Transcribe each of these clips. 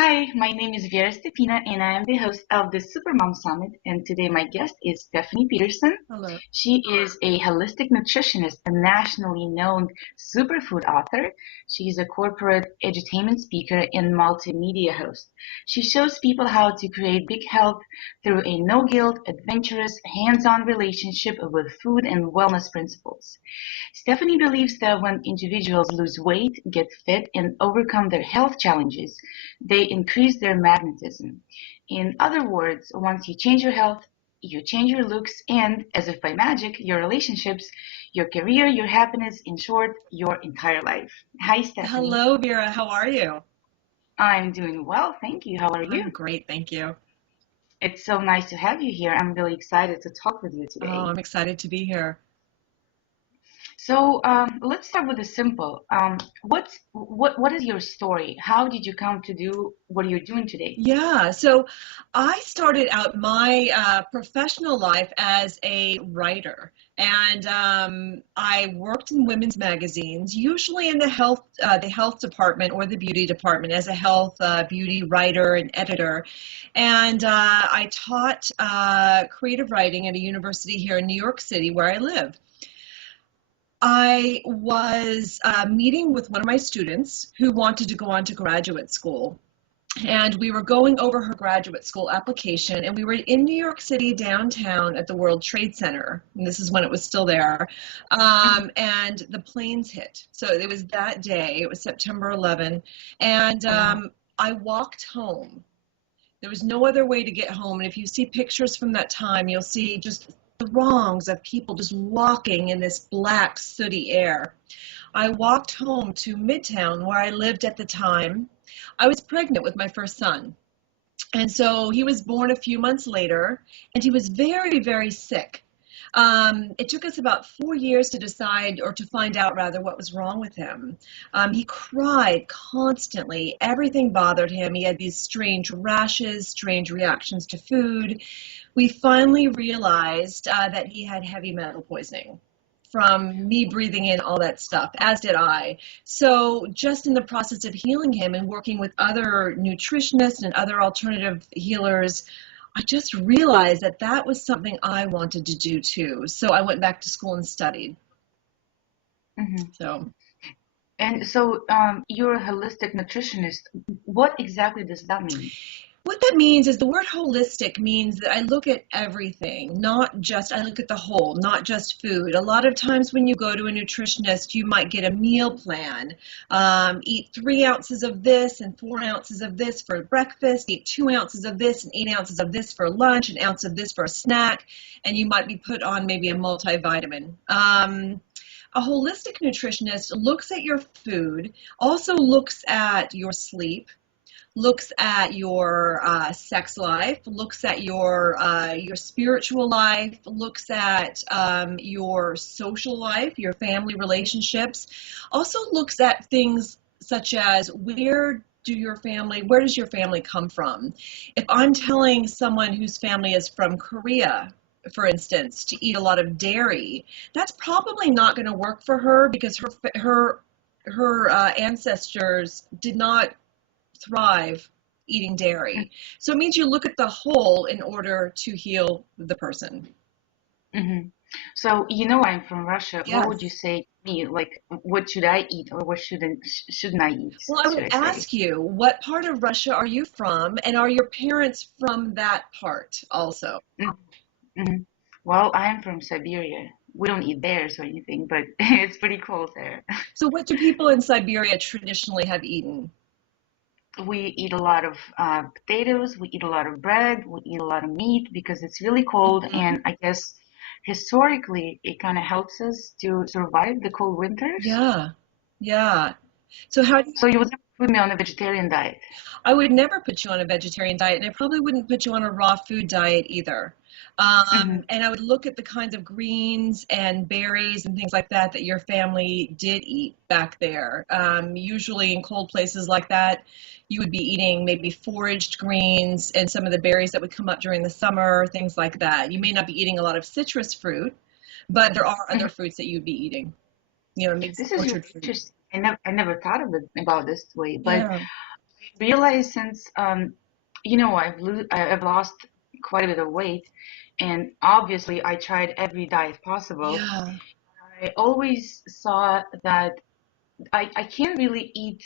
Hi, my name is Vera Stepina and I am the host of the Supermom Summit. And today my guest is Stephanie Pedersen. Hello. She is a holistic nutritionist, a nationally known superfood author. She is a corporate edutainment speaker and multimedia host. She shows people how to create big health through a no-guilt, adventurous, hands-on relationship with food and wellness principles. Stephanie believes that when individuals lose weight, get fit, and overcome their health challenges, they increase their magnetism. In other words, once you change your health, you change your looks and, as if by magic, your relationships, your career, your happiness, in short, your entire life. Hi, Stephanie. Hello, Vera. How are you? I'm doing well, thank you. How are I'm you? great, thank you. It's so nice to have you here. I'm really excited to talk with you Oh, today. I'm excited to be here. So let's start with the simple. What is your story? How did you come to do what you're doing today? Yeah, so I started out my professional life as a writer, and I worked in women's magazines, usually in the health department or the beauty department, as a health beauty writer and editor. And I taught creative writing at a university here in New York City, where I live. I was meeting with one of my students who wanted to go on to graduate school. And we were going over her graduate school application, and we were in New York City downtown at the World Trade Center. And this is when it was still there. And the planes hit. So it was that day. It was September 11. And Oh, I walked home. There was no other way to get home. And if you see pictures from that time, you'll see just throngs of people just walking in this black, sooty air. I walked home to Midtown, where I lived at the time. I was pregnant with my first son. And so he was born a few months later, and he was very, very sick. It took us about 4 years to decide, or to find out rather, what was wrong with him. He cried constantly. Everything bothered him. He had these strange rashes, strange reactions to food. We finally realized that he had heavy metal poisoning from me breathing in all that stuff, as did I. So just in the process of healing him and working with other nutritionists and other alternative healers, I just realized that that was something I wanted to do too. So I went back to school and studied. hmm. So And so you're a holistic nutritionist. What exactly does that mean? what that means is the word holistic means that I look at everything, not just, I look at the whole, not just food. A lot of times when you go to a nutritionist, you might get a meal plan. Eat 3 ounces of this and 4 ounces of this for breakfast, eat 2 ounces of this and 8 ounces of this for lunch, an ounce of this for a snack, and you might be put on maybe a multivitamin. A holistic nutritionist looks at your food, also looks at your sleep, looks at your sex life, looks at your spiritual life, looks at your social life, your family relationships, also looks at things such as where does your family come from? If I'm telling someone whose family is from Korea, for instance, to eat a lot of dairy, that's probably not going to work for her because her ancestors did not thrive eating dairy. So it means you look at the whole in order to heal the person. Mm-hmm. So you know I'm from Russia. What would you Yes. say to me? Like, what should I eat or what shouldn't I eat? Well, I Should would I say? ask you, what part of Russia are you from, and are your parents from that part also? Mm-hmm. Well, I'm from Siberia. We don't eat bears or anything, but it's pretty cold there. So what do people in Siberia traditionally have eaten? We eat a lot of potatoes, we eat a lot of bread, we eat a lot of meat because it's really cold, Mhm. and I guess historically it kind of helps us to survive the cold winters. Yeah, yeah. So how do you, So you would never put me on a vegetarian diet. I would never put you on a vegetarian diet, and I probably wouldn't put you on a raw food diet either. Hmm. And I would look at the kinds of greens and berries and things like that that your family did eat back there. Usually in cold places like that, you would be eating maybe foraged greens and some of the berries that would come up during the summer, things like that. You may not be eating a lot of citrus fruit, but there are other fruits that you'd be eating, maybe some This is really orchard fruit. interesting. I never thought of it about this way, but Yeah. realized since I've lost quite a bit of weight, and obviously I tried every diet possible. Yeah. I always saw that I can't really eat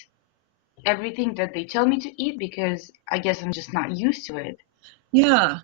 everything that they tell me to eat because I guess I'm just not used to it. Yeah.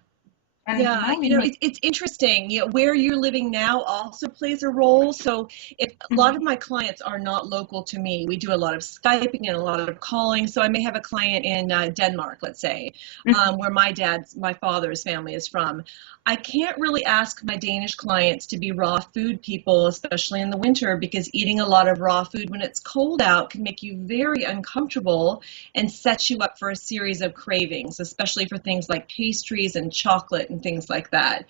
And Yeah, it makes it's interesting. Where you're living now also plays a role. So, if a lot of mhm, my clients are not local to me, we do a lot of Skyping and a lot of calling. So, I may have a client in Denmark, let's say, mhm, where my father's family is from. I can't really ask my Danish clients to be raw food people, especially in the winter, because eating a lot of raw food when it's cold out can make you very uncomfortable and sets you up for a series of cravings, especially for things like pastries and chocolate and things like that.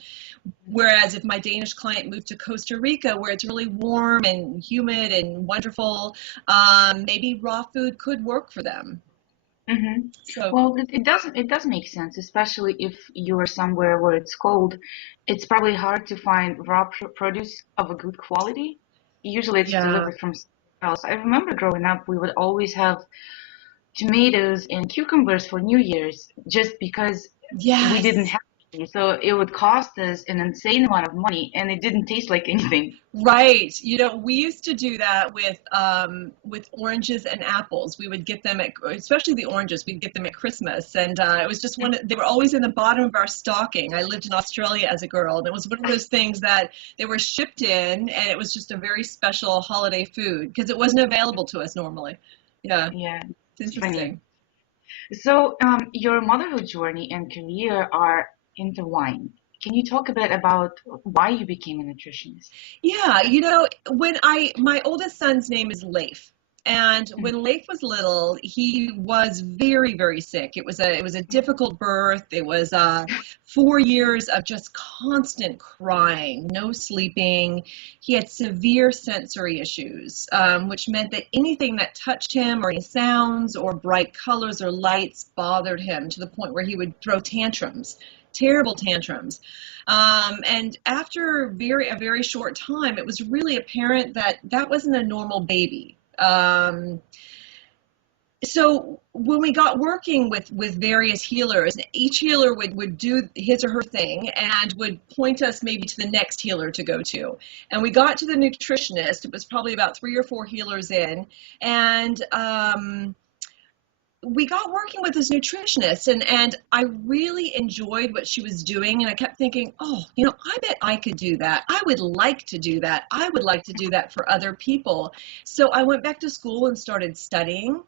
Whereas if my Danish client moved to Costa Rica, where it's really warm and humid and wonderful, maybe raw food could work for them. mhm. So, Well, it does make sense, especially if you are somewhere where it's cold. It's probably hard to find raw produce of a good quality. Usually it's yeah. delivered from somewhere else. I remember growing up, we would always have tomatoes and cucumbers for New Year's just because we didn't Yes. have any. So it would cost us an insane amount of money and it didn't taste like anything. Right. We used to do that with oranges and apples. We would get them especially the oranges, we'd get them at Christmas. And it was just they were always in the bottom of our stocking. I lived in Australia as a girl, and it was one of those things that they were shipped in, and it was just a very special holiday food because it wasn't available to us normally. Yeah, Yeah, it's it's funny. interesting. So, your motherhood journey and career are intertwined. Can you talk a bit about why you became a nutritionist? Yeah, my oldest son's name is Leif. And Mhm, when Leif was little, he was very, very sick. It was a difficult birth. It was 4 years of just constant crying, no sleeping. He had severe sensory issues, which meant that anything that touched him or any sounds or bright colors or lights bothered him to the point where he would throw tantrums, terrible tantrums. And after a very short time, it was really apparent that that wasn't a normal baby. So when we got working with various healers, each healer would do his or her thing and would point us maybe to the next healer to go to. And we got to the nutritionist. It was probably about 3 or 4 healers in, and we got working with this nutritionist, and I really enjoyed what she was doing, and I kept thinking, oh, I bet I could do that. I would like to do that. I would like to do that for other people. So I went back to school and started studying.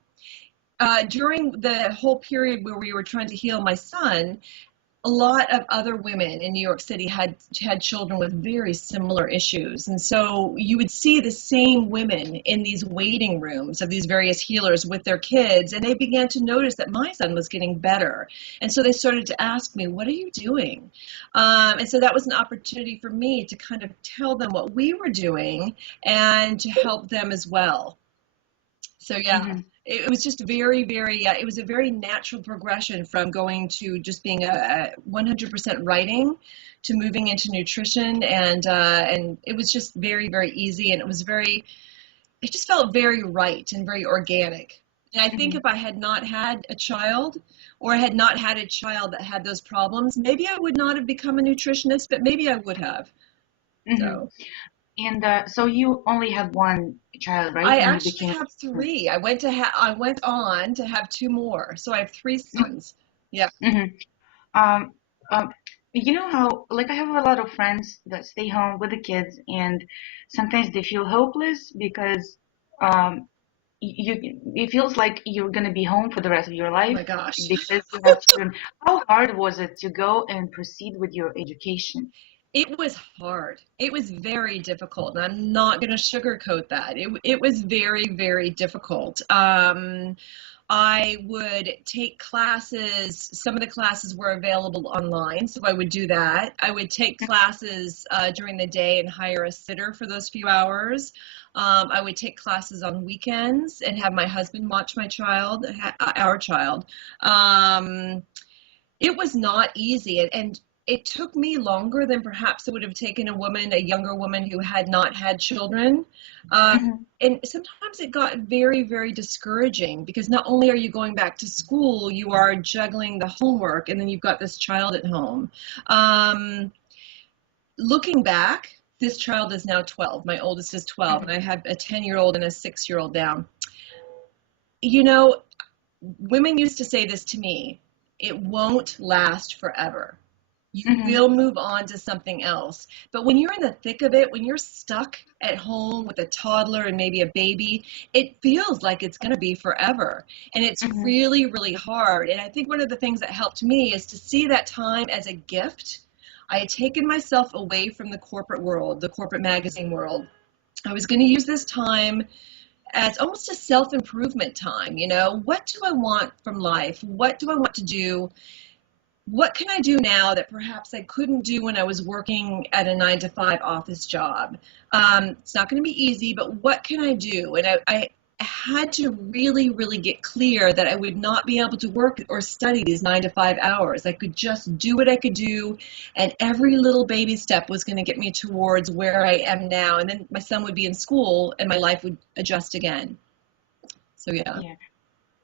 During the whole period where we were trying to heal my son, a lot of other women in New York City had children with very similar issues. And so you would see the same women in these waiting rooms of these various healers with their kids, and they began to notice that my son was getting better. And so they started to ask me, what are you doing? And so that was an opportunity for me to kind of tell them what we were doing and to help them as well. So yeah, mhm, it was just very, very, it was a very natural progression from going to just being a 100% writing to moving into nutrition. And it was just very, very easy. And it just felt very right and very organic. And I think mhm, if I had not had a child, or I had not had a child that had those problems, maybe I would not have become a nutritionist, but maybe I would have. mhm. So And so you only had one child, right? I When you actually became have a three. I went on to have two more. So I have three sons. Yeah. mhm. Um, um, you know how, like, I have a lot of friends that stay home with the kids, and sometimes they feel hopeless because um, it feels like you're gonna be home for the rest of your Oh life my gosh. because you have children. How hard was it to go and proceed with your education? It was hard. It was very difficult, and I'm not going to sugarcoat that. It was very, very difficult. I would take classes. Some of the classes were available online, so I would do that. I would take classes during the day and hire a sitter for those few hours. I would take classes on weekends and have my husband watch our child. It was not easy, and it took me longer than perhaps it would have taken a younger woman who had not had children. Mhm. And sometimes it got very, very discouraging because not only are you going back to school, you are juggling the homework, and then you've got this child at home. Um, Looking back, this child is now 12. My oldest is 12, and Mhm. I have a 10-year-old and a 6-year-old now. You know, women used to say this to me, it won't last forever. You Mhm. will move on to something else. But when you're in the thick of it, when you're stuck at home with a toddler and maybe a baby, it feels like it's going to be forever. And it's Mhm. really, really hard. And I think one of the things that helped me is to see that time as a gift. I had taken myself away from the corporate world, the corporate magazine world. I was going to use this time as almost a self-improvement time. What do I want from life? What do I want to do? What can I do now that perhaps I couldn't do when I was working at a 9 to 5 office job? It's not going to be easy, but what can I do? And I had to really, really get clear that I would not be able to work or study these 9 to 5 hours. I could just do what I could do, and every little baby step was going to get me towards where I am now. And then my son would be in school, and my life would adjust again. So yeah. Yeah.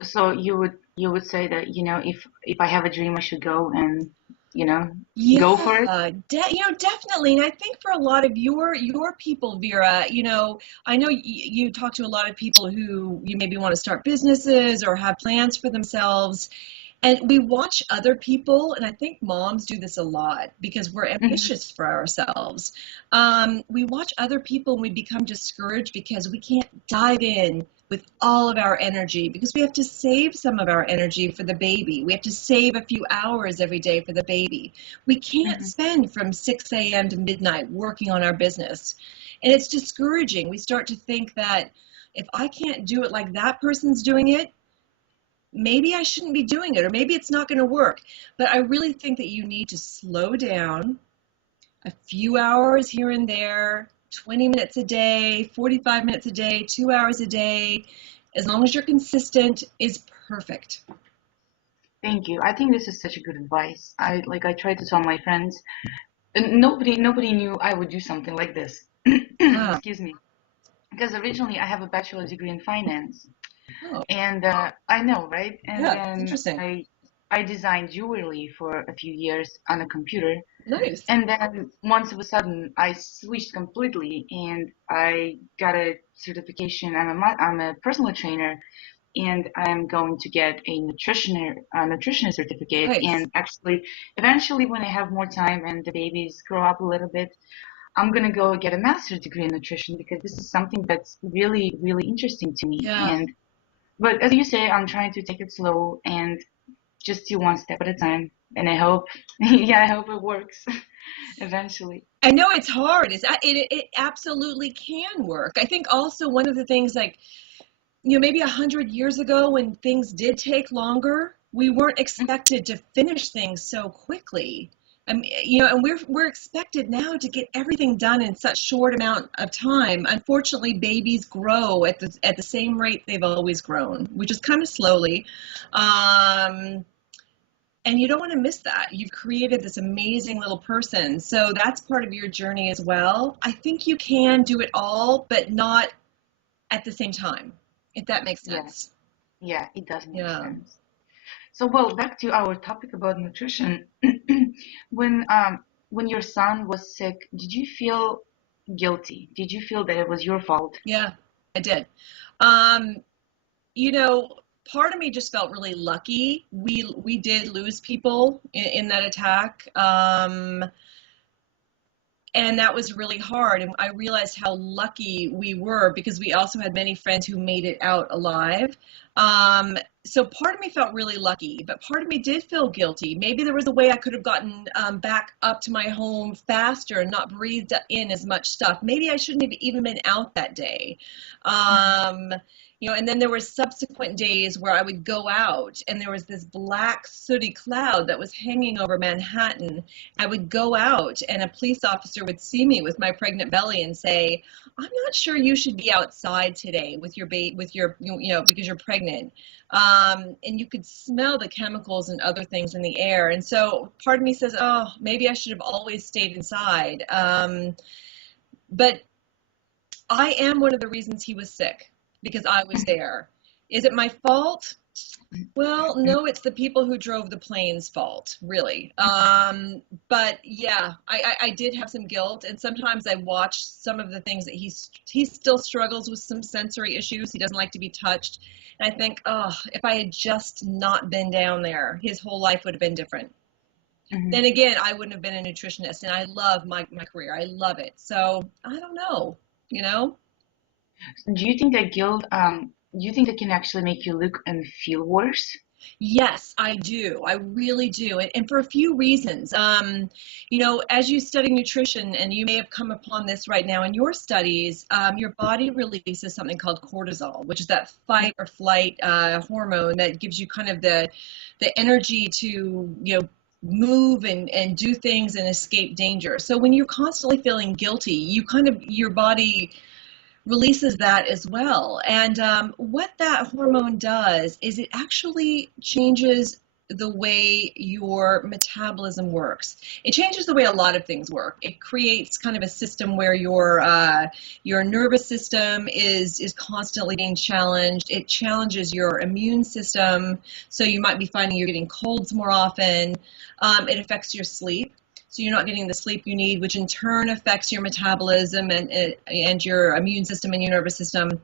So you would say that, if I have a dream, I should go and, you know, go for it. Yeah, definitely. And I think for a lot of your people, Vera, I know you talk to a lot of people who you maybe want to start businesses or have plans for themselves. And we watch other people, and I think moms do this a lot because we're Mhm. ambitious for ourselves. We watch other people and we become discouraged because we can't dive in with all of our energy because we have to save some of our energy for the baby. We have to save a few hours every day for the baby. We can't Mhm. spend from 6 a.m. to midnight working on our business. And it's discouraging. We start to think that if I can't do it like that person's doing it, maybe I shouldn't be doing it, or maybe it's not going to work. But I really think that you need to slow down a few hours here and there, 20 minutes a day, 45 minutes a day, 2 hours a day. As long as you're consistent, is perfect. Thank you. I think this is such a good advice. I tried to tell my friends, and nobody knew I would do something like this. Ah, Excuse me. Because originally I have a bachelor's degree in finance. oh, And I know, right? And yeah, then interesting. I designed jewelry for a few years on a computer. Nice. And then once of a sudden, I switched completely, and I got a certification. I'm a personal trainer, and I'm going to get a nutritionist certificate. Nice. And actually, eventually, when I have more time and the babies grow up a little bit, I'm gonna go get a master's degree in nutrition because this is something that's really, really interesting to me. Yeah. And but as you say, I'm trying to take it slow and just do one step at a time. And I hope, yeah, I hope it works eventually. I know it's hard. It absolutely can work. I think also one of the things, like, maybe 100 years ago when things did take longer, we weren't expected to finish things so quickly. And we're expected now to get everything done in such short amount of time. Unfortunately, babies grow at the same rate they've always grown, which is kind of slowly. Um, and you don't want to miss that. You've created this amazing little person. So that's part of your journey as well. I think you can do it all, but not at the same time, if that makes Yeah, sense. yeah, it does make Yeah. sense. So, well, back to our topic about nutrition. When when your son was sick, did you feel guilty? Did you feel that it was your fault? Yeah, I did. Um, you know, Part of me just felt really lucky. We did lose people in that attack. And that was really hard. And I realized how lucky we were because we also had many friends who made it out alive. So part of me felt really lucky, but part of me did feel guilty. Maybe there was a way I could have gotten back up to my home faster and not breathed in as much stuff. Maybe I shouldn't have even been out that day. Mhm. Um, And then there were subsequent days where I would go out and there was this black sooty cloud that was hanging over Manhattan. I would go out and a police officer would see me with my pregnant belly and say, "I'm not sure you should be outside today with your baby, because you're pregnant." And you could smell the chemicals and other things in the air. And so part of me says, "Oh, maybe I should have always stayed inside." But I am one of the reasons he was sick, because I was there. Is it my fault? Well, no, it's the people who drove the plane's fault, really. But yeah, I did have some guilt, and sometimes I watch some of the things that he still struggles with some sensory issues. He doesn't like to be touched. And I think, oh, if I had just not been down there, his whole life would have been different. Mm-hmm. Then again, I wouldn't have been a nutritionist, and I love my career. I love it. So I don't know, you know? Do you think that guilt, do you think that can actually make you look and feel worse? Yes, I do. I really do. And for a few reasons. As you study nutrition, and you may have come upon this right now in your studies, your body releases something called cortisol, which is that fight or flight hormone that gives you kind of the energy to, move and do things and escape danger. So when you're constantly feeling guilty, your body releases that as well. And what that hormone does is it actually changes the way your metabolism works. It changes the way a lot of things work. It creates kind of a system where your nervous system is constantly being challenged. It challenges your immune system, so you might be finding you're getting colds more often. It affects your sleep. So you're not getting the sleep you need, which in turn affects your metabolism and your immune system and your nervous system.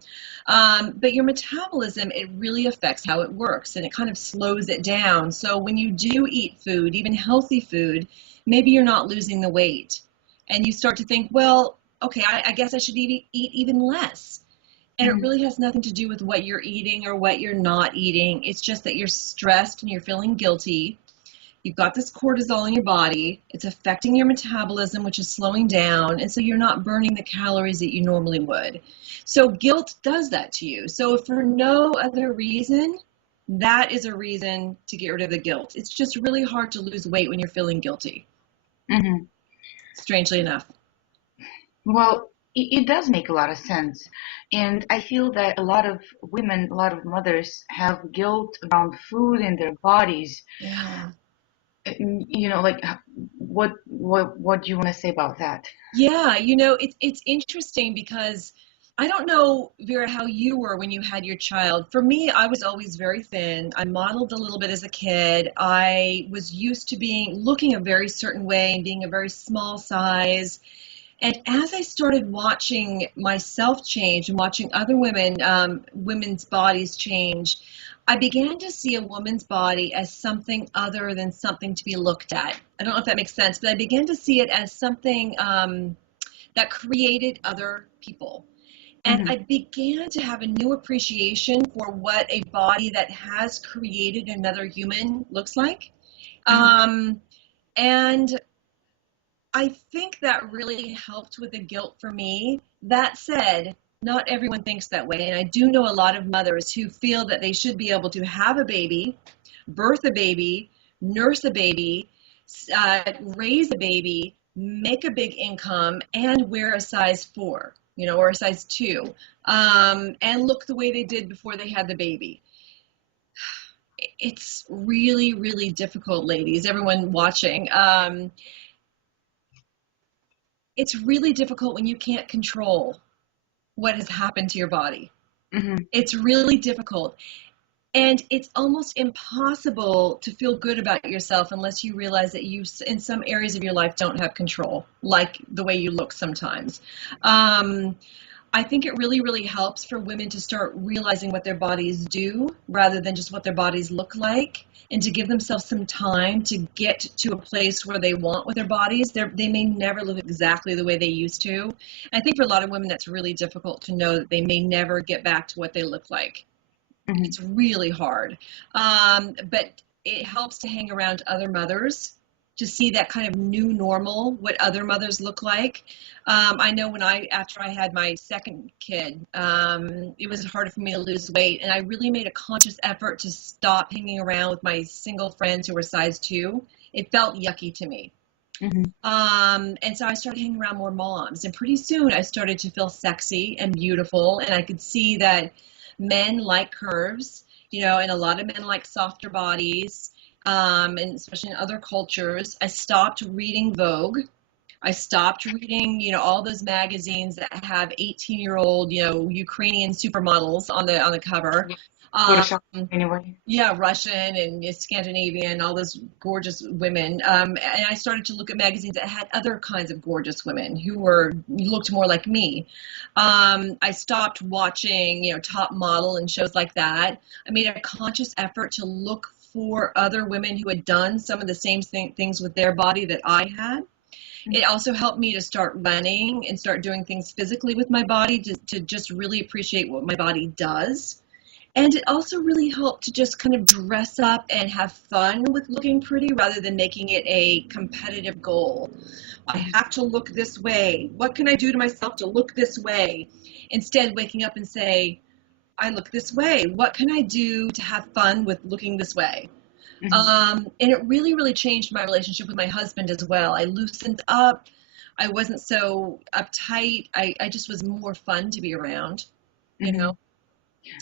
But your metabolism, it really affects how it works, and it kind of slows it down. So when you do eat food, even healthy food, maybe you're not losing the weight. And you start to think, well, okay, I guess I should eat even less. And it really has nothing to do with what you're eating or what you're not eating. It's just that you're stressed and you're feeling guilty. You've got this cortisol in your body. It's affecting your metabolism, which is slowing down. And so you're not burning the calories that you normally would. So guilt does that to you. So if for no other reason, that is a reason to get rid of the guilt. It's just really hard to lose weight when you're feeling guilty. Mm-hmm. Strangely enough. Well, it does make a lot of sense. And I feel that a lot of women, a lot of mothers have guilt around food in their bodies. Yeah. Like what do you want to say about that? Yeah, it's interesting because I don't know, Vera, how you were when you had your child. For me, I was always very thin. I modeled a little bit as a kid. I was used to looking a very certain way and being a very small size. And as I started watching myself change and watching other women's bodies change, I began to see a woman's body as something other than something to be looked at. I don't know if that makes sense, but I began to see it as something that created other people. And I began to have a new appreciation for what a body that has created another human looks like. And I think that really helped with the guilt for me. That said, not everyone thinks that way. And I do know a lot of mothers who feel that they should be able to have a baby, birth a baby, nurse a baby, raise a baby, make a big income, and wear a size 4, or a size 2, and look the way they did before they had the baby. It's really, really difficult, ladies, everyone watching. It's really difficult when you can't control what has happened to your body. It's really difficult. And it's almost impossible to feel good about yourself unless you realize that you, in some areas of your life, don't have control, like the way you look sometimes. I think it really, really helps for women to start realizing what their bodies do rather than just what their bodies look like, and to give themselves some time to get to a place where they want with their bodies. They may never look exactly the way they used to. And I think for a lot of women, that's really difficult to know that they may never get back to what they look like. It's really hard. But it helps to hang around other mothers to see that kind of new normal, what other mothers look like. I know after I had my second kid, it was harder for me to lose weight, and I really made a conscious effort to stop hanging around with my single friends who were size 2. It felt yucky to me. Hmm. And so I started hanging around more moms, and pretty soon I started to feel sexy and beautiful, and I could see that men like curves, and a lot of men like softer bodies, and especially in other cultures. I stopped reading Vogue. I stopped reading, all those magazines that have 18-year-old, Ukrainian supermodels on the cover. Photoshop Um, anyway. yeah, Russian and Scandinavian, all those gorgeous women. And I started to look at magazines that had other kinds of gorgeous women who looked more like me. I stopped watching, Top Model and shows like that. I made a conscious effort to look for other women who had done some of the same things with their body that I had. It also helped me to start running and start doing things physically with my body to just really appreciate what my body does. And it also really helped to just kind of dress up and have fun with looking pretty rather than making it a competitive goal. I have to look this way. What can I do to myself to look this way? Instead, waking up and say, I look this way. What can I do to have fun with looking this way? Hmm. And it really, really changed my relationship with my husband as well. I loosened up. I wasn't so uptight. I just was more fun to be around, you Hmm. know?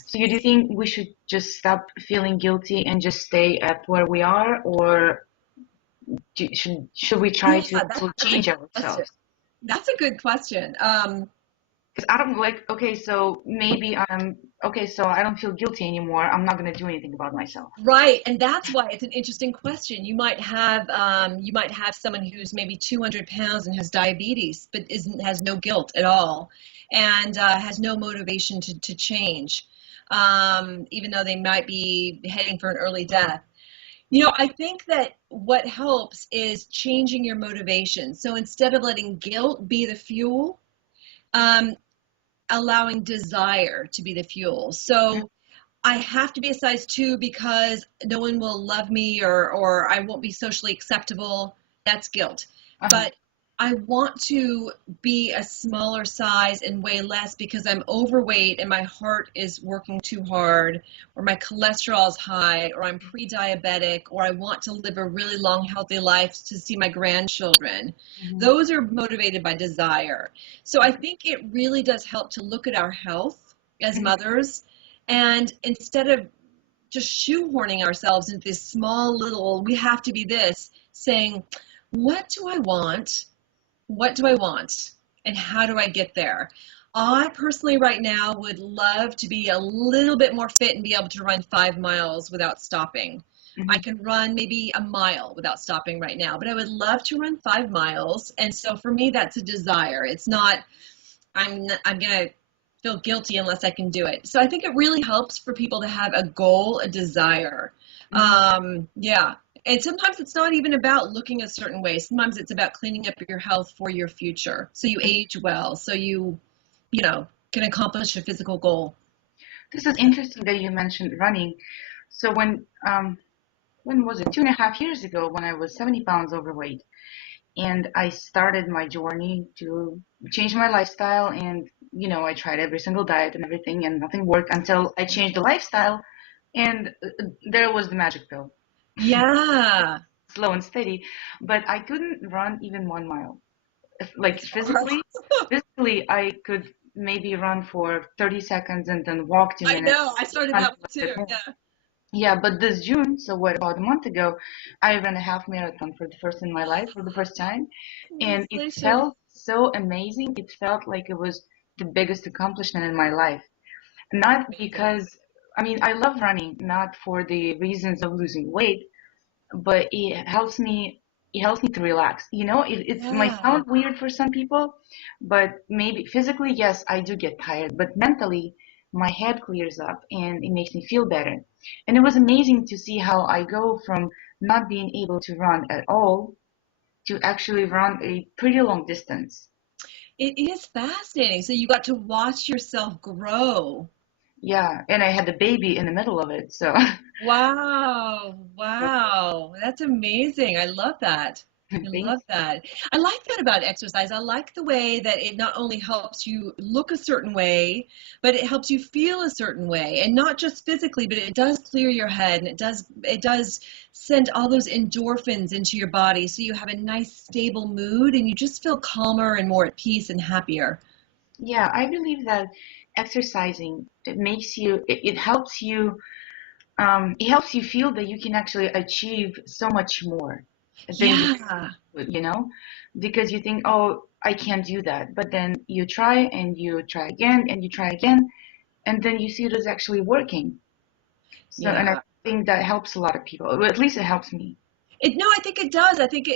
So you do think we should just stop feeling guilty and just stay at where we are, or should we try Yeah, to actually that's a change good question. ourselves? That's a good question. Because I don't like, okay, so maybe okay, so I don't feel guilty anymore. I'm not gonna do anything about myself. Right, and that's why it's an interesting question. You might have someone who's maybe 200 pounds and has diabetes, but has no guilt at all, and has no motivation to change, even though they might be heading for an early death. I think that what helps is changing your motivation. So instead of letting guilt be the fuel, um, allowing desire to be the fuel. So I have to be a size 2 because no one will love me or I won't be socially acceptable. That's guilt. Uh-huh. But I want to be a smaller size and weigh less because I'm overweight and my heart is working too hard, or my cholesterol is high, or I'm pre-diabetic, or I want to live a really long, healthy life to see my grandchildren. Hmm. Those are motivated by desire. So I think it really does help to look at our health as mothers, and instead of just shoehorning ourselves into this small little, we have to be this, saying, what do I want? What do I want? And how do I get there? I personally right now would love to be a little bit more fit and be able to run 5 miles without stopping. I Hmm. can run maybe a mile without stopping right now, but I would love to run 5 miles. And so for me, that's a desire. It's not, I'm going to feel guilty unless I can do it. So I think it really helps for people to have a goal, a desire. Hmm. Yeah. And sometimes it's not even about looking a certain way. Sometimes it's about cleaning up your health for your future, so you age well, so you can accomplish a physical goal. This is interesting that you mentioned running. So when was it? 2.5 years ago, when I was 70 pounds overweight, and I started my journey to change my lifestyle, and I tried every single diet and everything, and nothing worked until I changed the lifestyle, and there was the magic pill. Yeah. Slow and steady, but I couldn't run even 1 mile. Like It's hard. physically, I could maybe run for 30 seconds and then walk two I minutes, know. I started run a that one little bit too. more. Yeah. Yeah, but this June, so what, about a month ago, I ran a half marathon for the first in my life for the first time, and it Congratulations. felt so amazing. It felt like it was the biggest accomplishment in my life. Not Amazing. because, I mean, I love running, not for the reasons of losing weight, but it helps me to relax. It might Yeah. sound weird for some people, but maybe physically, yes, I do get tired, but mentally, my head clears up and it makes me feel better. And it was amazing to see how I go from not being able to run at all to actually run a pretty long distance. It is fascinating. So you got to watch yourself grow. Yeah, and I had the baby in the middle of it, so Wow. Wow. That's amazing. I love that. I love Thanks. that. I like that about exercise. I like the way that it not only helps you look a certain way, but it helps you feel a certain way, and not just physically, but it does clear your head, and it does send all those endorphins into your body, so you have a nice stable mood and you just feel calmer and more at peace and happier. Yeah, I believe that exercising, it makes you, it helps you feel that you can actually achieve so much more than you Yeah. would, because you think, oh, I can't do that. But then you try and you try again and you try again, and then you see it is actually working. So, and I Yeah. think that helps a lot of people. Or at least it helps me. No, I think it does. I think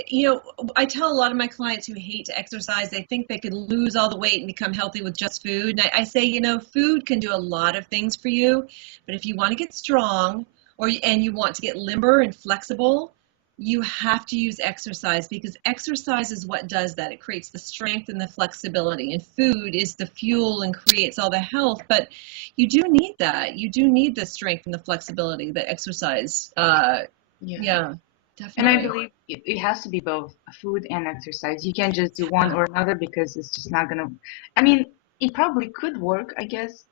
I tell a lot of my clients who hate to exercise, they think they could lose all the weight and become healthy with just food. And I say, food can do a lot of things for you, but if you want to get strong and you want to get limber and flexible, you have to use exercise, because exercise is what does that. It creates the strength and the flexibility, and food is the fuel and creates all the health. But you do need that. You do need the strength and the flexibility that exercise. Yeah. Yeah, And I definitely. believe it has to be both food and exercise. You can't just do one or another because it's just not gonna. I mean, it probably could work, I guess.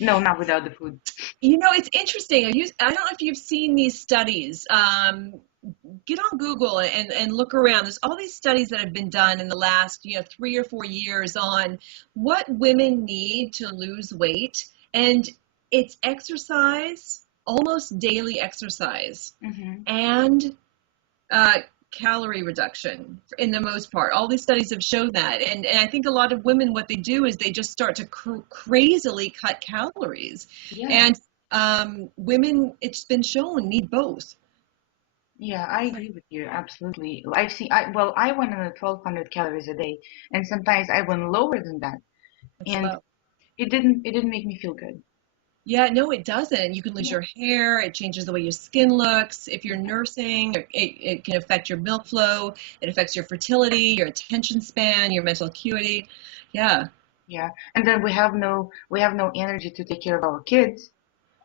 No, not without the food. It's interesting. I don't know if you've seen these studies. Get on Google and look around. There's all these studies that have been done in the last, 3 or 4 years on what women need to lose weight. And it's exercise, almost daily exercise, Hmm. and uh, calorie reduction in the most part. All these studies have shown that. And I think a lot of women, what they do is they just start to crazily cut calories. Yeah. And women, it's been shown, need both. Yeah, I agree with you. Absolutely. I went on a 1200 calories a day, and sometimes I went lower than that, That's and low. it didn't make me feel good. Yeah, no, it doesn't. You can lose Yeah. your hair. It changes the way your skin looks. If you're nursing, it can affect your milk flow. It affects your fertility, your attention span, your mental acuity. Yeah. Yeah. And then we have no energy to take care of our kids.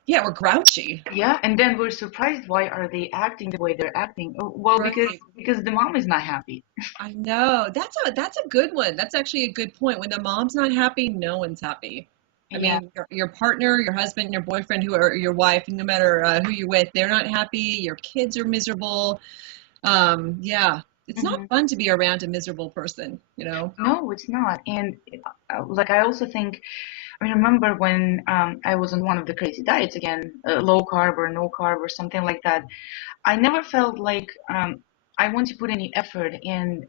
Yeah, we're grouchy. Yeah, and then we're surprised why are they acting the way they're acting? Oh, well, because Right. because the mom is not happy. I know. That's a good one. That's actually a good point. When the mom's not happy, no one's happy. I Yeah. mean, your partner, your husband, your boyfriend, who or your wife, no matter who you're with, they're not happy. Your kids are miserable. Yeah, it's not Hmm. fun to be around a miserable person. No, it's not. And like I also think I remember when I was on one of the crazy diets again, low carb or no carb or something like that. I never felt like I want to put any effort in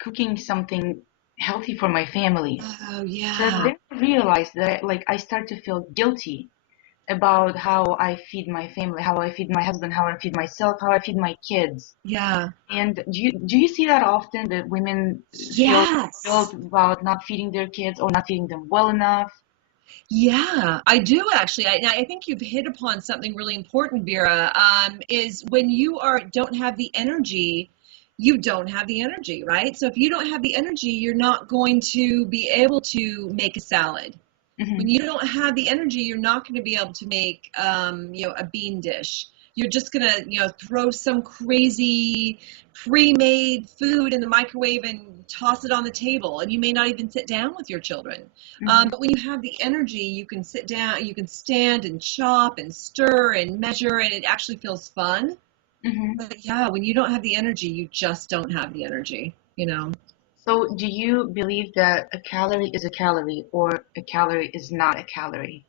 cooking something healthy for my family. Oh So yeah, then I realized that like I start to feel guilty about how I feed my family, how I feed my husband, how I feed myself, how I feed my kids. yeah, And do you see that often that women feel yes. guilt about not feeding their kids or not feeding them well enough? Yeah, I do actually. I think you've hit upon something really important, Vera. Is when you don't have the energy, you don't have the energy, right? So if you don't have the energy, you're not going to be able to make a salad. When Hmm. you don't have the energy, you're not going to be able to make, a bean dish. You're just going to, throw some crazy pre-made food in the microwave and toss it on the table, and you may not even sit down with your children. Hmm. But when you have the energy, you can sit down, you can stand and chop and stir and measure, and it actually feels fun. Hmm. But yeah, when you don't have the energy, you just don't have the energy. So do you believe that a calorie is a calorie or a calorie is not a calorie?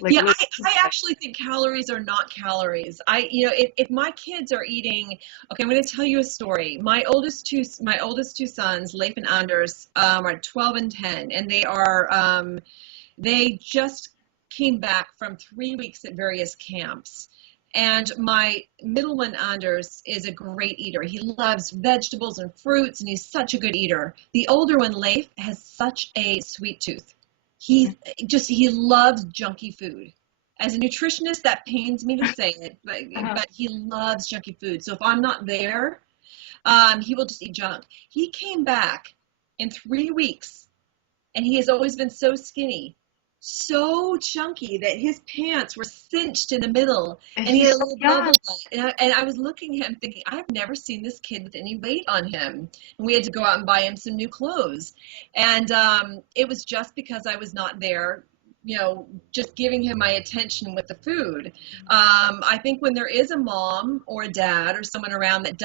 Like, Yeah, let's I actually think calories are not calories. If my kids are eating, okay, I'm going to tell you a story. My oldest two sons, Leif and Anders, are 12 and 10, and they just came back from 3 weeks at various camps. And my middle one, Anders, is a great eater. He loves vegetables and fruits, and he's such a good eater. The older one, Leif, has such a sweet tooth. He loves junky food. As a nutritionist, that pains me to say it, but uh, but he loves junky food. So if I'm not there, he will just eat junk. He came back in 3 weeks, and he has always been so skinny. so chunky that his pants were cinched in the middle, And and he had he's a so little young. bubble butt. And I was looking at him thinking, I've never seen this kid with any weight on him. And we had to go out and buy him some new clothes. And it was just because I was not there, just giving him my attention with the food. I think when there is a mom or a dad or someone around that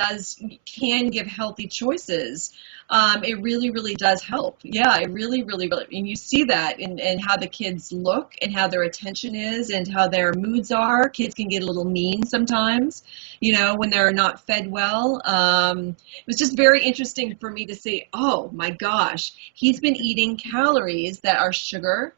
can give healthy choices, it really, really does help. Yeah, it really, really, really. And you see that in how the kids look and how their attention is and how their moods are. Kids can get a little mean sometimes, when they're not fed well. It was just very interesting for me to say, oh my gosh, he's been eating calories that are sugar.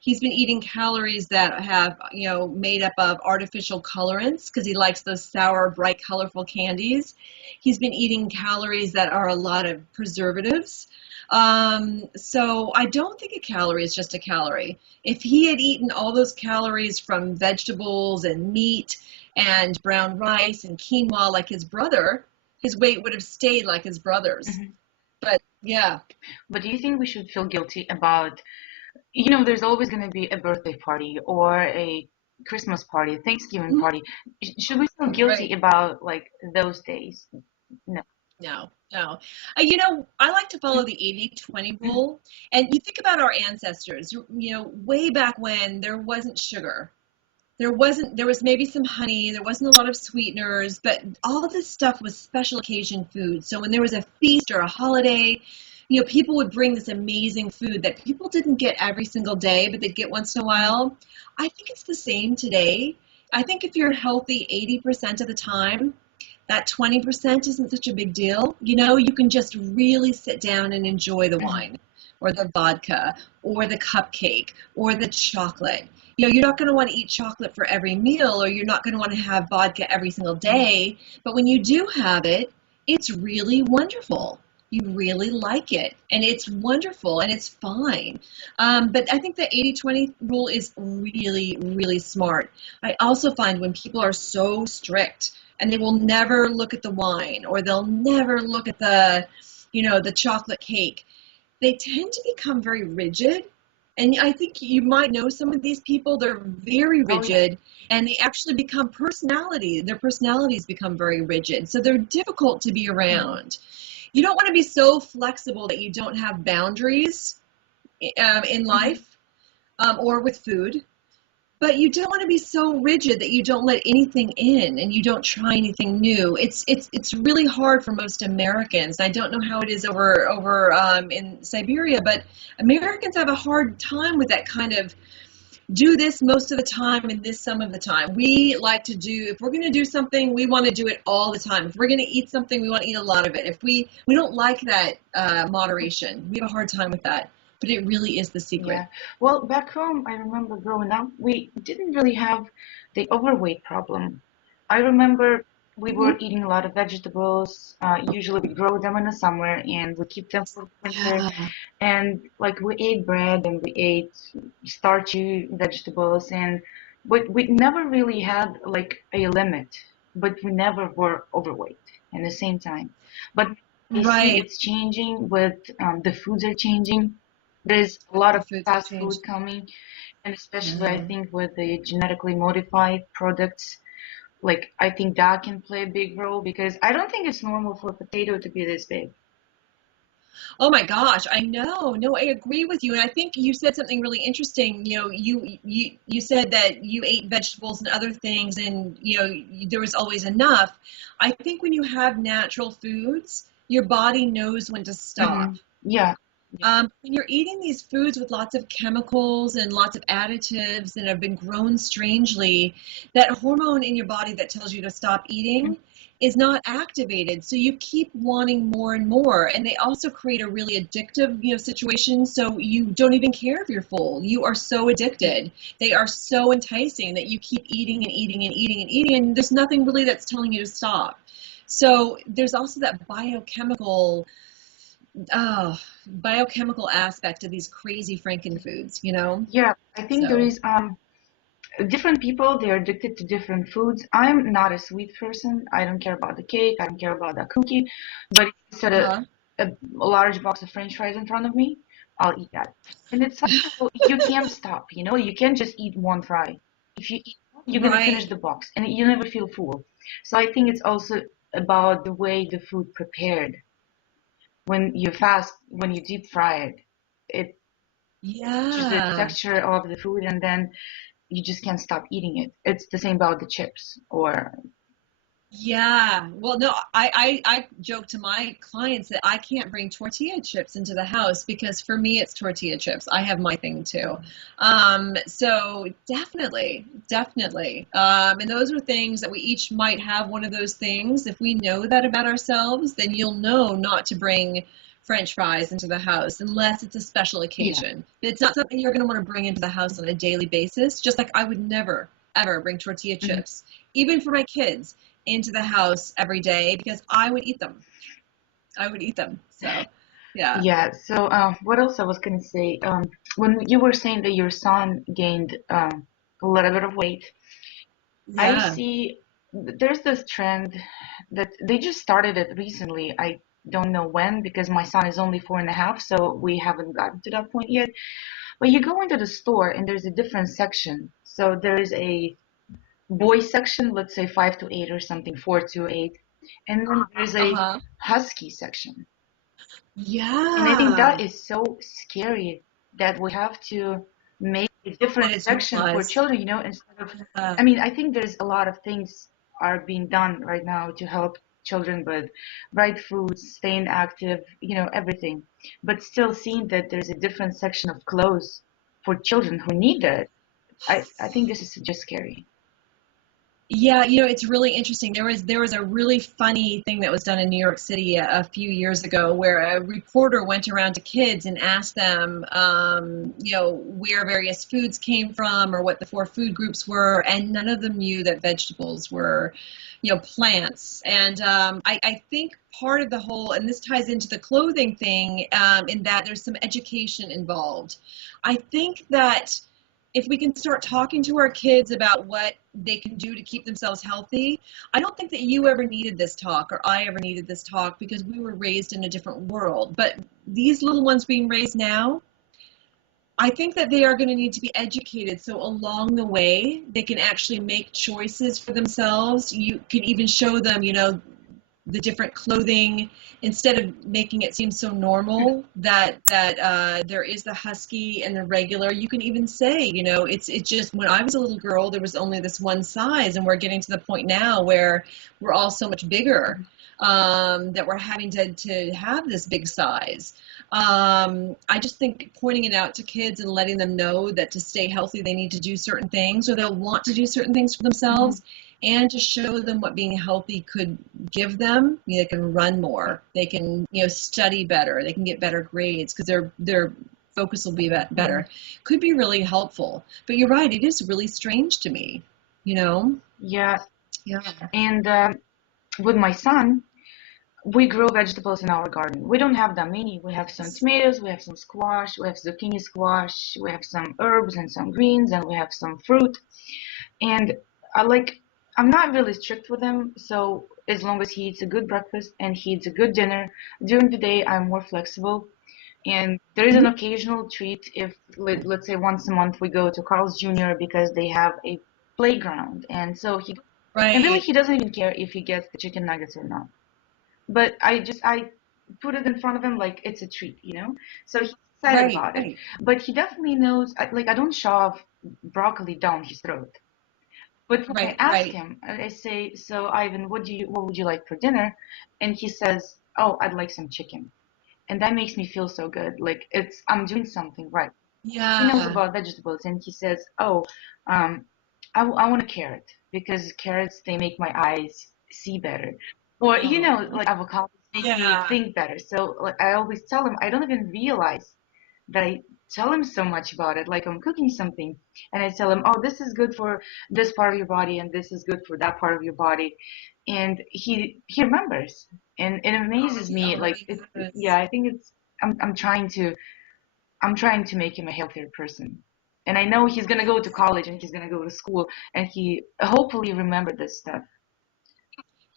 He's been eating calories that have, made up of artificial colorants because he likes those sour, bright, colorful candies. He's been eating calories that are a lot of preservatives. So I don't think a calorie is just a calorie. If he had eaten all those calories from vegetables and meat and brown rice and quinoa like his brother, his weight would have stayed like his brother's. Mhm. But yeah. But do you think we should feel guilty about, there's always going to be a birthday party or a Christmas party, a Thanksgiving Mhm. party. Should we feel guilty Right. about like those days? No. No, no. I like to follow the 80-20 Mhm. rule. And you think about our ancestors, way back when there wasn't sugar. There was maybe some honey, there wasn't a lot of sweeteners, but all of this stuff was special occasion food. So when there was a feast or a holiday, people would bring this amazing food that people didn't get every single day, but they'd get once in a while. I think it's the same today. I think if you're healthy 80% of the time, that 20% isn't such a big deal. You can just really sit down and enjoy the Mhm. wine or the vodka or the cupcake or the chocolate. You're not going to want to eat chocolate for every meal, or you're not going to want to have vodka every single Mhm. day. But when you do have it, it's really wonderful. You really like it, and it's wonderful, and it's fine. But I think the 80-20 rule is really, really smart. I also find when people are so strict and they will never look at the wine or they'll never look at the chocolate cake, they tend to become very rigid. And I think you might know some of these people, they're very Oh yeah. rigid, and they actually become their personalities become very rigid. So they're difficult to be Mhm. around. You don't want to be so flexible that you don't have boundaries in Mhm. life, or with food. But you don't want to be so rigid that you don't let anything in and you don't try anything new. It's really hard for most Americans. I don't know how it is over in Siberia, but Americans have a hard time with that kind of do this most of the time and this some of the time. We like to do, if we're going to do something, we want to do it all the time. If we're going to eat something, we want to eat a lot of it. If we don't like that moderation, we have a hard time with that. But it really is the secret. Yeah. Well, back home, I remember growing up, we didn't really have the overweight problem. I remember we were Mhm. eating a lot of vegetables. Usually we grow them in the summer and we keep them for winter. Yeah. And like we ate bread and we ate starchy vegetables, and but we never really had like a limit, but we never were overweight at the same time. But I see Right. it's changing with the foods are changing. There's a lot The of foods are fast food changed. coming, and especially I Mhm. think with the genetically modified products, like I think that can play a big role because I don't think it's normal for a potato to be this big. Oh my gosh, I know. No, I agree with you. And I think you said something really interesting. You said that you ate vegetables and other things and there was always enough. I think when you have natural foods, your body knows when to stop. Yeah. Yeah. When you're eating these foods with lots of chemicals and lots of additives that have been grown strangely, that hormone in your body that tells you to stop Mm. eating is not activated. So you keep wanting more and more. And they also create a really addictive, situation. So you don't even care if you're full. You are so addicted. They are so enticing that you keep eating and eating and eating and eating. And there's nothing really that's telling you to stop. So there's also that oh, biochemical aspect of these crazy frankenfoods. Yeah, I think there So, is different people, they're addicted to different foods. I'm not a sweet person. I don't care about the cake, I don't care about the cookie, but if you set uh-huh. a large box of French fries in front of me, I'll eat that. And it's like, oh, you can't stop, you can't just eat one fry. If you eat one, you're gonna finish Right. the box and you never feel full. So I think it's also about the way the food prepared. When you fast, when you deep fry it, it just the Yeah. texture of the food, and then you just can't stop eating it. It's the same about the chips or Yeah. Well, no, I joke to my clients that I can't bring tortilla chips into the house because for me it's tortilla chips. I have my thing too. So definitely, definitely. And those are things that we each might have one of those things. If we know that about ourselves, then you'll know not to bring French fries into the house unless it's a special yeah. occasion. It's not something you're going to want to bring into the house on a daily basis, just like I would never, ever bring tortilla Mhm. chips, even for my kids into the house every day because I would eat them. I would eat them. So, yeah. Yeah. So, what else I was gonna say? When you were saying that your son gained a little bit of weight, I Yeah. see there's this trend that they just started it recently. I don't know when because my son is only 4.5, so we haven't gotten to that point yet. But you go into the store and there's a different section. So there is a boy section, let's say 5 to 8 or something, 4 to 8, and then there's a Uh-huh. husky section. And I think that Yeah. is so scary that we have to make a That different is section for normalized. children, instead of, Yeah. I mean, I think there's a lot of things are being done right now to help children with right foods, staying active, everything. But still seeing that there's a different section of clothes for children who need that, I think this is just scary. Yeah, it's really interesting. There was a really funny thing that was done in New York City a few years ago where a reporter went around to kids and asked them, where various foods came from or what the four food groups were, and none of them knew that vegetables were, plants. And I think part of the whole, and this ties into the clothing thing, in that there's some education involved. I think that if we can start talking to our kids about what they can do to keep themselves healthy, I don't think that you ever needed this talk or I ever needed this talk because we were raised in a different world. But these little ones being raised now, I think that they are going to need to be educated so along the way they can actually make choices for themselves. You can even show them, the different clothing instead of making it seem so normal that there is the husky and the regular. You can even say, it's just when I was a little girl there was only this one size, and we're getting to the point now where we're all so much bigger, that we're having to have this big size. I just think pointing it out to kids and letting them know that to stay healthy they need to do certain things or they'll want to do certain things for Mhm. themselves, and to show them what being healthy could give them. They can run more, they can study better, they can get better grades because their focus will be Mhm. better. Could be really helpful. But you're right, it is really strange to me. You know? Yeah. Yeah. And with my son, we grow vegetables in our garden. We don't have that many. We have some tomatoes, we have some squash, we have zucchini squash, we have some herbs and some greens, and we have some fruit. And I like, I'm not really strict with him, so as long as he eats a good breakfast and he eats a good dinner, during the day I'm more flexible. And there is an Mhm. occasional treat if, let's say, once a month we go to Carl's Jr. because they have a playground. And so and really Right. he doesn't even care if he gets the chicken nuggets or not. But I put it in front of him like it's a treat. So he's excited Right. about it. Right. But he definitely knows, like I don't shove broccoli down his throat. But when I Right. ask Right. him, I say, "So Ivan, what would you like for dinner?" And he says, "Oh, I'd like some chicken." And that makes me feel so good. Like I'm doing something right. He knows Yeah. about vegetables, and he says, "Oh, um, I want a carrot because carrots they make my eyes see better." Or Oh. like avocados make me Yeah. think better. So like I always tell him, I don't even realize that I tell him so much about it. Like I'm cooking something, and I tell him, "Oh, this is good for this part of your body, and this is good for that part of your body," and he remembers, and it Oh, amazes he me. Like already yeah, knows. I think it's I'm trying to make him a healthier person. And I know he's gonna go to college and he's gonna go to school and he hopefully remember this stuff.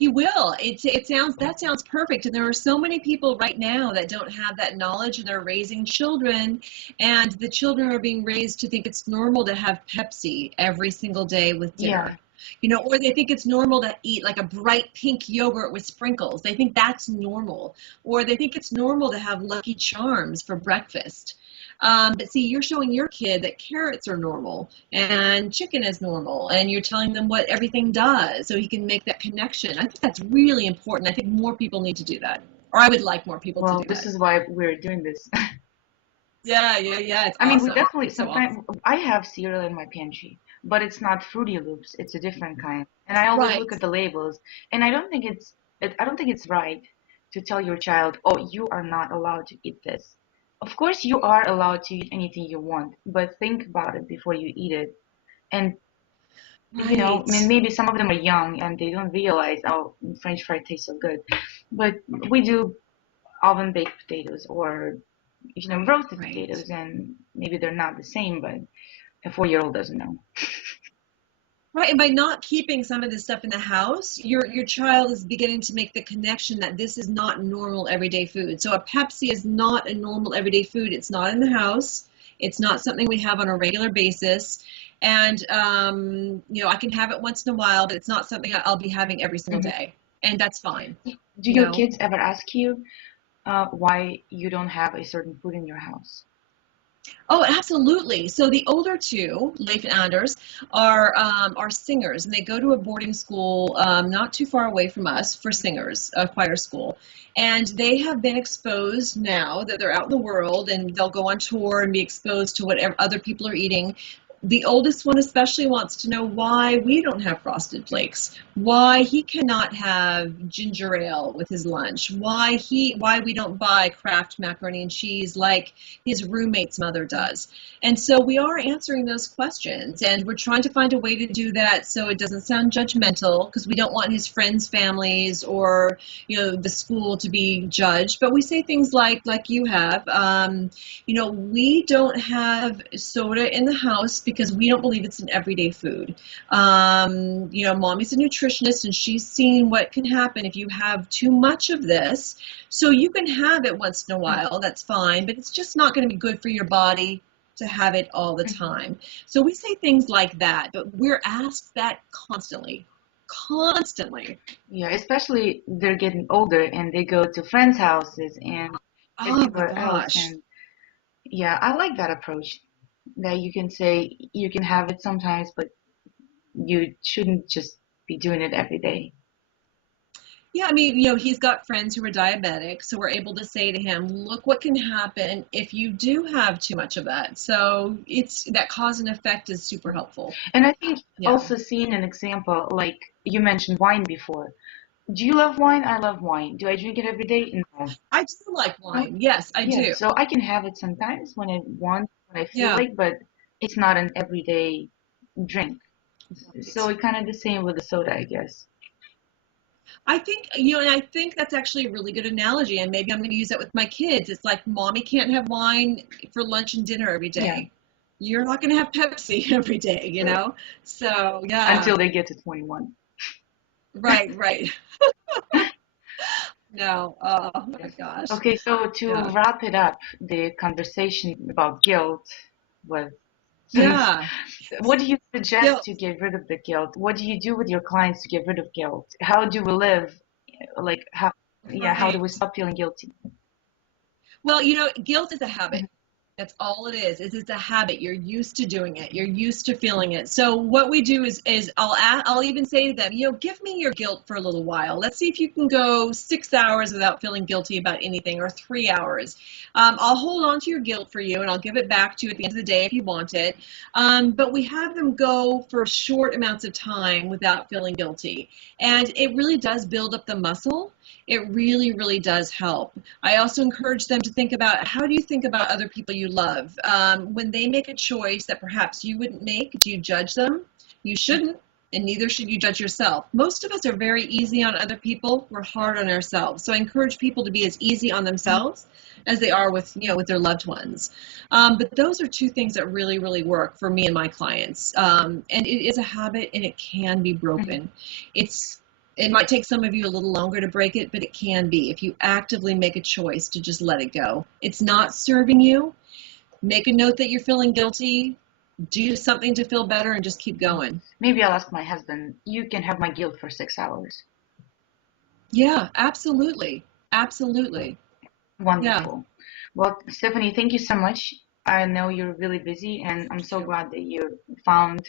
He will. That sounds perfect. And there are so many people right now that don't have that knowledge, and they're raising children, and the children are being raised to think it's normal to have Pepsi every single day with Yeah. dinner. You know, or they think it's normal to eat like a bright pink yogurt with sprinkles. They think that's normal. Or they think it's normal to have Lucky Charms for breakfast. But see, you're showing your kid that carrots are normal and chicken is normal, and you're telling them what everything does so he can make that connection. I think that's really important. I think more people need to do that. Or I would like more people to Well, do this that. is why we're doing this. Yeah, yeah, yeah. It's I mean, we awesome. definitely So awesome. sometimes I have cereal in my pantry, but it's not Fruity Loops. It's a different kind. And I always Right. look at the labels, and I don't think it's right to tell your child, "Oh, you are not allowed to eat this." Of course, you are allowed to eat anything you want, but think about it before you eat it. And I Right. mean, maybe some of them are young and they don't realize, oh, French fry tastes so good. But we do oven baked potatoes or roasted Right. potatoes, and maybe they're not the same, but a 4-year-old doesn't know. Right, and by not keeping some of this stuff in the house, your child is beginning to make the connection that this is not normal everyday food. So a Pepsi is not a normal everyday food. It's not in the house. It's not something we have on a regular basis. And I can have it once in a while, but it's not something I'll be having every single Mhm. day. And that's fine, Do you your know. kids ever ask you why you don't have a certain food in your house? Oh, absolutely. So the older two, Leif and Anders, are singers, and they go to a boarding school not too far away from us for singers, a choir school. And they have been exposed now that they're out in the world, and they'll go on tour and be exposed to whatever other people are eating. The oldest one especially wants to know why we don't have frosted flakes, why he cannot have ginger ale with his lunch, why we don't buy Kraft macaroni and cheese like his roommate's mother does. And so we are answering those questions, and we're trying to find a way to do that so it doesn't sound judgmental, because we don't want his friends' families or the school to be judged. But we say things like you have, we don't have soda in the house because we don't believe it's an everyday food. Mommy's a nutritionist, and she's seen what can happen if you have too much of this. So you can have it once in a while, that's fine, but it's just not going to be good for your body to have it all the Mhm. time. So we say things like that, but we're asked that constantly. Constantly. Yeah, especially they're getting older and they go to friends' houses and Oh my everywhere else. gosh. And yeah, I like that approach that you can say you can have it sometimes, but you shouldn't just be doing it every day. Yeah, I mean, he's got friends who are diabetic, so we're able to say to him, look what can happen if you do have too much of that. So it's that cause and effect is super helpful. And I think Yeah. also seeing an example, like you mentioned wine before. Do you love wine? I love wine. Do I drink it every day? No. I do like Oh, wine. Yes, I yeah, do. so I can have it sometimes when I want, when I feel Yeah. like, but it's not an everyday drink. So Right. it's kind of the same with the soda, I guess. I think, and I think that's actually a really good analogy, and maybe I'm going to use that with my kids. It's like mommy can't have wine for lunch and dinner every Yeah, day. You're not going to have Pepsi every day, you true. know? So, yeah. Until they get to 21. Right, right. No. Oh my gosh. Okay, so to Yeah. wrap it up, the conversation about guilt was, Yeah. what do you suggest to Guilt. get rid of the guilt? What do you do with your clients to get rid of guilt? How do we live? Like how do we Right. stop feeling guilty? Well, guilt is a habit. That's all it is. It's a habit. You're used to doing it. You're used to feeling it. So what we do is I'll even say to them, give me your guilt for a little while. Let's see if you can go 6 hours without feeling guilty about anything, or 3 hours. I'll hold on to your guilt for you, and I'll give it back to you at the end of the day if you want it. But we have them go for short amounts of time without feeling guilty, and it really does build up the muscle. It really, really does help. I also encourage them to think about, how do you think about other people you love? When they make a choice that perhaps you wouldn't make, do you judge them? You shouldn't, and neither should you judge yourself. Most of us are very easy on other people. We're hard on ourselves. So I encourage people to be as easy on themselves as they are with their loved ones. But those are two things that really, really work for me and my clients. And it is a habit, and it can be Mhm. broken. It's It might take some of you a little longer to break it, but it can be if you actively make a choice to just let it go. It's not serving you. Make a note that you're feeling guilty. Do something to feel better and just keep going. Maybe I'll ask my husband, you can have my guilt for 6 hours. Yeah, absolutely. Absolutely. Wonderful. Yeah. Well, Stephanie, thank you so much. I know you're really busy, and I'm so glad that you found,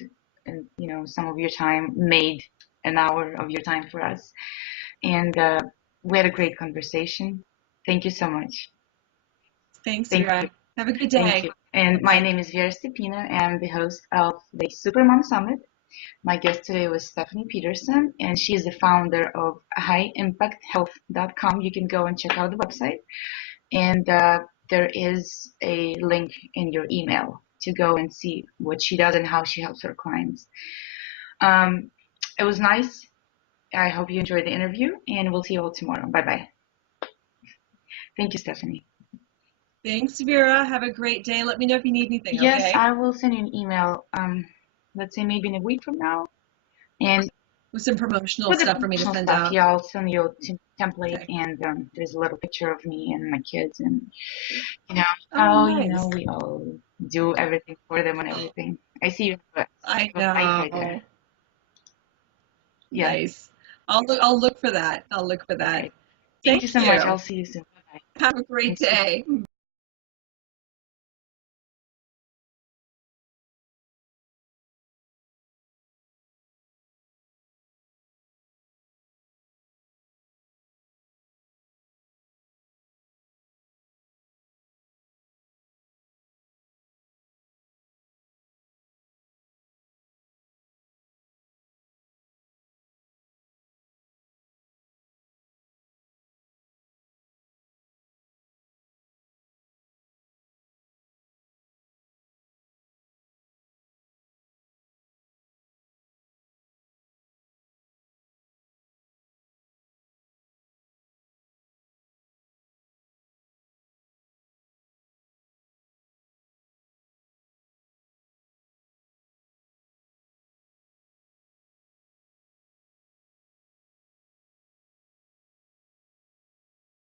some of your time, made an hour of your time for us. And we had a great conversation. Thank you so much. Thanks, Thank Vera. you. Have a good Thank day. you. And my name is Vera Stepina. I'm the host of the Supermom Summit. My guest today was Stephanie Pedersen, and she is the founder of highimpacthealth.com. You can go and check out the website. And there is a link in your email to go and see what she does and how she helps her clients. It was nice. I hope you enjoyed the interview, and we'll see you all tomorrow. Bye-bye. Thank you, Stephanie. Thanks, Vera. Have a great day. Let me know if you need anything, yes, okay? I will send you an email, let's say maybe in a week from now. And with some promotional stuff for me to send out. Yeah, I'll send you a template, Okay. and there's a little picture of me and my kids, and Nice. we all do everything for them and everything. I see you have I a bike right there. know. Yeah. Nice. I'll look for that. I'll look for that. Okay. Thank you so much. I'll see you soon. Bye-bye. Have a great day.